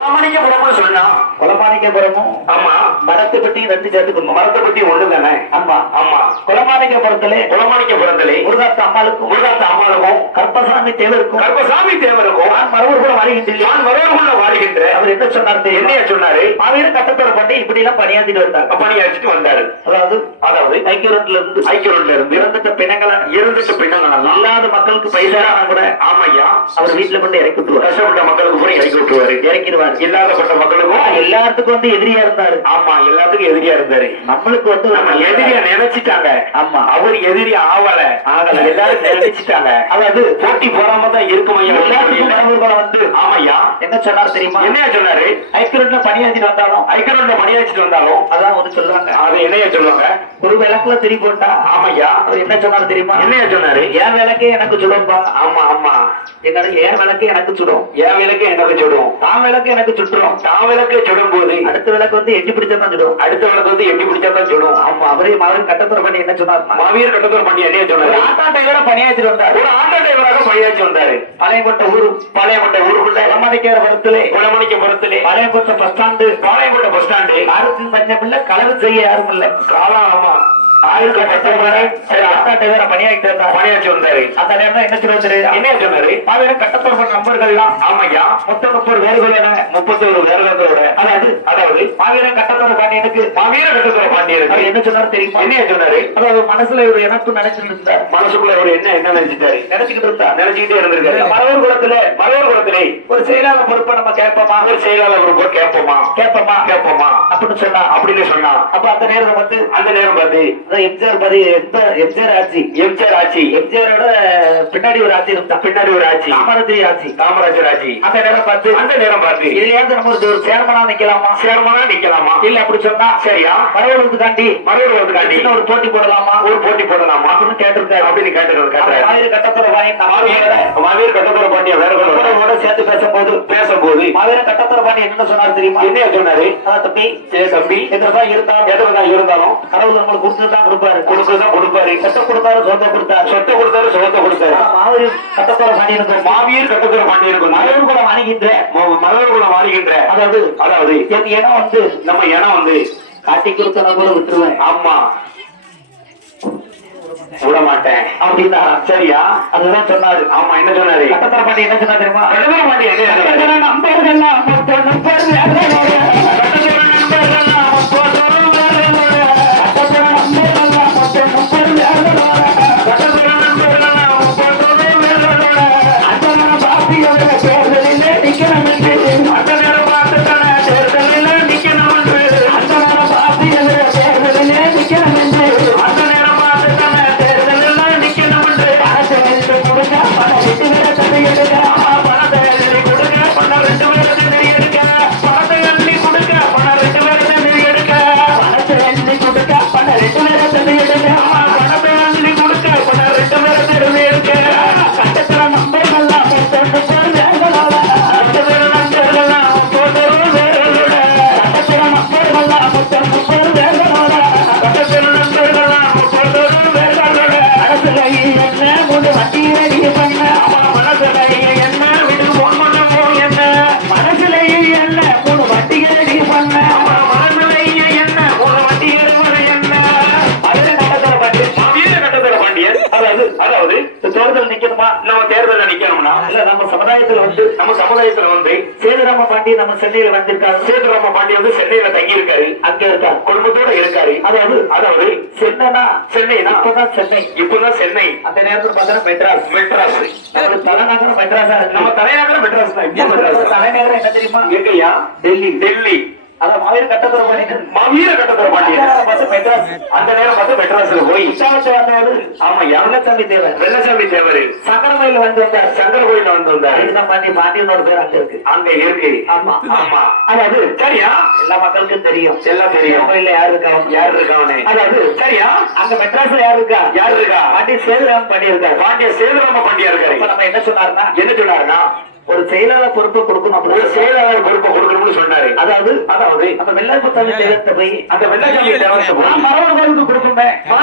குலமாணிக்கபுரம்னு சொன்னா. குலமாணிக்கபுரமும் ஆமா. மரத்தை பற்றி ரெண்டு சேர்த்துக்கணும் மரத்தை பத்தி ஒண்ணு தானே ஆமா. ஆமா. குலமாணிக்கபுரத்திலே குலமாணிக்கபுரத்திலே முருகாத்த அம்மாளுக்கும் முருகாத்த கற்பசாமி தேவருக்கும் கர்ப்பசாமி தேவருக்கும் நான் கூட வருகின்றேன் நான் வரவுள்ள வாழ்கின்ற அவர் என்ன சொன்னார் என்னைய சொன்னாரு? மாவீர கட்டத்தோட பண்ணி இப்படி எல்லாம் பணியாற்றிட்டு வந்தார். பணி அடிச்சுட்டு வந்தாரு. அதாவது அதாவது ஐக்கிய ரோட்ல இருந்து ஐக்கிய ரோட்ல இருந்து இறந்துட்ட பிணங்களை இருந்துட்டு பின்னங்கள்லாம் இல்லாத மக்களுக்கு பைசா கூட ஆமையா அவர் வீட்டுல கொண்டு இறக்கி விட்டுருவார். கஷ்டப்பட்ட மக்களுக்கு கூட இறக்கி விட்டுருவாரு. இறக்கிடுவார். இல்லாதப்பட்ட மக்களுக்கும் எல்லாத்துக்கும் வந்து எதிரியா இருந்தாரு. ஆமா எல்லாத்துக்கும் எதிரியா இருந்தாரு. நம்மளுக்கு வந்து நம்ம எதிரியா நினைச்சிட்டாங்க. ஆமா. அவர் எதிரி ஆவல. ஆகல. எல்லாரும் நினைச்சிட்டாங்க. அதாவது போட்டி போடாம தான் இருக்கும் வந்து ஆமாய்யா என்ன சொன்னார் தெரியுமா? என்னையா சொன்னாரு? ஐக்கிய ரோட்ல பணியாற்றிட்டு வந்தாலும் ஐக்கரோட்ல பணியாச்சிட்டு வந்தாலும் அதான் வந்து சொல்றாங்க அது என்னையா சொல்லுவாங்க? ஒரு விளக்குல திரி போட்டா ஆமாய்யா அவர் என்ன சொன்னார் தெரியுமா? என்னையா சொன்னாரு? என் விளக்கே எனக்கு சுடும்பா. ஆமா ஆமா. என்னோட என் விளக்கு எனக்கு சுடும். என் விளக்கு எனக்கு சுடும். தான் விளக்கு எனக்கு சுட்டுரும். தான் விளக்கு சுடும் போது அடுத்த விளக்கு வந்து எட்டி பிடிச்சதான் சுடும். அடுத்த விளக்கு வந்து எட்டி பிடிச்சாதான் சுடும். ஆமா அவரே மகன் கட்டத்துறை பண்ணி என்ன சொன்னார் மாவீர் கட்டத்தூர் பண்ணி என்னையா ஒரு சொன்னாரு? ஆட்டா டிரைவரா பணியாற்றிட்டு வந்தார். ஒரு ஆட்டோ டிரைவராக பணியாச்சி வந்தாரு பழையப்பட்ட ஊரு பாளையங்கோட்டை ஊருக்குள்ள குளமணிக்கிற படத்திலே குளமணிக்கு புறத்திலே பழையப்பட்ட bus stand Palayamkottai bus stand யாருக்கும் பஞ்சம் இல்ல களவு செய்ய யாரும் இல்ல. காலம்? ஆயிரத்தி பத்தொன்பது ஆட்டா டிரைவரா பணியாற்றிட்டு வந்தார். அந்த நேரம் என்ன சொல்லுவது தெரியுதா என்னையா சொன்னாரு? மாவீர கட்டத்துறை பண்ண நம்பர்கள்லாம் ஆமாய்யா. மொத்தம் முப்பது பேர்களோட முப்பத்தோரு வேர்களோட அதாவது அதாவது மாவீர கட்டத்துறை பாண்டியனுக்கு மாவீர கட்டத்தூர் அவர் பாண்டியருக்கு என்ன சொன்னார் தெரியுமா? என்னையா சொன்னாரு? அதாவது மனசுல ஒரு எனக்கும் நினைச்சிட்டு இருந்தார் மனசுக்குள்ள ஒரு என்ன என்ன நினைச்சிட்டாரு? நினைச்சுக்கிட்டு இருந்தார் நினைச்சுக்கிட்டே இருந்திருக்காரு. மரவர் குலத்துல மரவர் குலத்திலே ஒரு செயலாளர் பொறுப்பை நம்ம கேட்போமா? ஒரு செயலாளர் ஒரு கேட்போமா? கேட்போமா? கேட்போமா? அப்படின்னு சொன்னா. அப்படின்னு சொன்னா. அப்ப அந்த நேரம் வந்து அந்த நேரம் பார்த்து அதான் எம்ஜிஆர் பதி எந்த எம்ஜிஆர் ஆட்சி? எம்ஜிஆர் ஆட்சி. எம்ஜிஆரோட பின்னாடி ஒரு ஆட்சி இருந்தா. பின்னாடி ஒரு ஆட்சி. காமராஜர் ஆட்சி. காமராஜர் ஆட்சி. அந்த நேரம் பார்த்து அந்த நேரம் பார்த்து. இதுலயாவது நம்ம ஒரு ஒரு சேர்மனா நிக்கலாமா? நிக்கலாமா? இல்ல அப்படி சொன்னா சரியா? மரவர்களுக்காண்டி மரவர் குலத்துக்காண்டி சின்ன ஒரு போட்டி போடலாமா? ஒரு போட்டி போடலாமா? அப்படின்னு கேட்டிருக்காரு. அப்படின்னு கேட்டுக்கிறது கேட்டாரு. மாவீர கட்டத்துறை மாவீர கட்டத்தூர் பாண்டிய வேற கட்டத்துறையோட சேர்த்து பேசும்போது. பேசும்போது. மாவீர கட்டத்துறை பாண்டி என்ன சொன்னார் தெரியுமா? என்னையா சொன்னாரு? தம்பி. தம்பி. எதிர்தான் இருந்தாலும் எதுதான் இருந்தாலும் கடவுள் நம்மளுக்கு கொடுத்து தான் கொடுப்பாரு. கொடுக்கறதா கொடுப்பாரு. சொத்தை கொடுத்தாரு சொத்தை கொடுத்தாரு. சொத்தை கொடுத்தாரு சுகத்தை கொடுத்தாரு. மாவீர கட்டத்துறை பாண்டி எனக்கு மாவீர் கட்டத்தூர் பாண்டியருக்கு மாவீர் கூட வாங்கிக்கின்ற மலர் குலம் வாழ்கின்ற அதாவது அதாவது இடம் வந்து நம்ம இனம் வந்து காட்டி கொடுத்தன கூட விட்டுருவேன். ஆமா. விட மாட்டேன் அப்படின்னா சரியா? அதுதான் சொன்னாரு. ஆமா என்ன சொன்னாரு? கட்டத்துறை பாண்டி என்ன சொன்னா தெரியுமா சமுதாயத்துல வந்து நம்ம சமுதாயத்துல வந்து சேதுராம பாண்டி நம்ம சென்னையில வந்திருக்காரு சேதுராம பாண்டியன் வந்து சென்னையில தங்கி இருக்காரு அங்க இருக்காரு. குடும்பத்தோட இருக்காரு. அதாவது அதாவது சென்னைனா? சென்னைனா? இப்பதான் சென்னை. இப்பதான் சென்னை. அந்த நேரத்துல பார்த்தா மெட்ராஸ். மெட்ராஸ். நம்ம தலைநகரம் மெட்ராஸா நம்ம தலைநகரம் மெட்ராஸ் தான். தலைநகரம் என்ன தெரியுமா? எங்கய்யா? டெல்லி. டெல்லி. அதான் மாவீர கட்டத்துறை பாண்டி மாவீர மெட்ராஸ். அந்த நேரம் பார்த்து மெட்ராஸ்ல போய். வந்தவர் ஆமா யாருங்க வெள்ளச்சாமி தேவர். வெள்ளசாமி தேவர். சங்கரமையில வந்து வந்தார் சங்கர கோயில் வந்து வந்தாரு இதுதான் பாண்டி பாண்டியனோட பேர் அங்க இருக்கு. அங்க இருக்கு. ஆமா. ஆமா. அதாவது சரியா? எல்லா மக்களுக்கும் தெரியும். எல்லாம் தெரியும். கோயில்ல யாரு இருக்கா? யார் இருக்காவனே? அதாவது சரியா? அங்க மெட்ராஸ்ல யாரு இருக்கா? யார் இருக்கா? பாண்டி சேதுராம் பாண்டி இருக்காரு. பாண்டிய சேதுராம பாண்டியா இருக்காரு. நம்ம என்ன சொன்னாருன்னா என்ன சொன்னாருன்னா? ஒரு செயலாளர் பொறுப்பை கொடுக்கணும் ஒரு அப்படின்னு செயலாளர் பொறுப்பை கொடுக்கணும்னு சொன்னாரு. அதாவது அதாவது அந்த வெள்ளாட்டு தமிழ் போய் அந்த வெள்ளச்சாமி நான் மரபு கொடுக்குமே